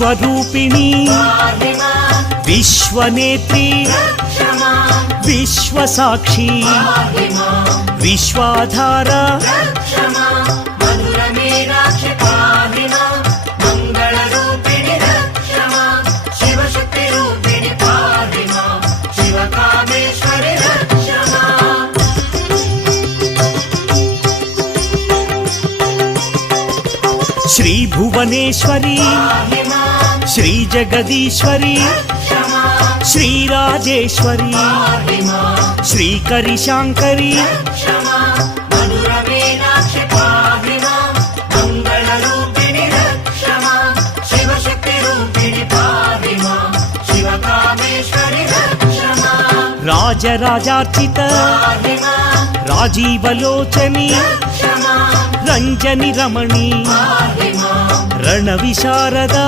विश्वरूपिणी विश्वनेत्री विश्वसाक्षी विश्वाधारा Shri Bhuvaneshwari Shri Jagadishwari Shri Rajeshwari Shri करिशांकरी राजराजार्चित राजीवलोचनी Ranjani Ramani रणविशारदा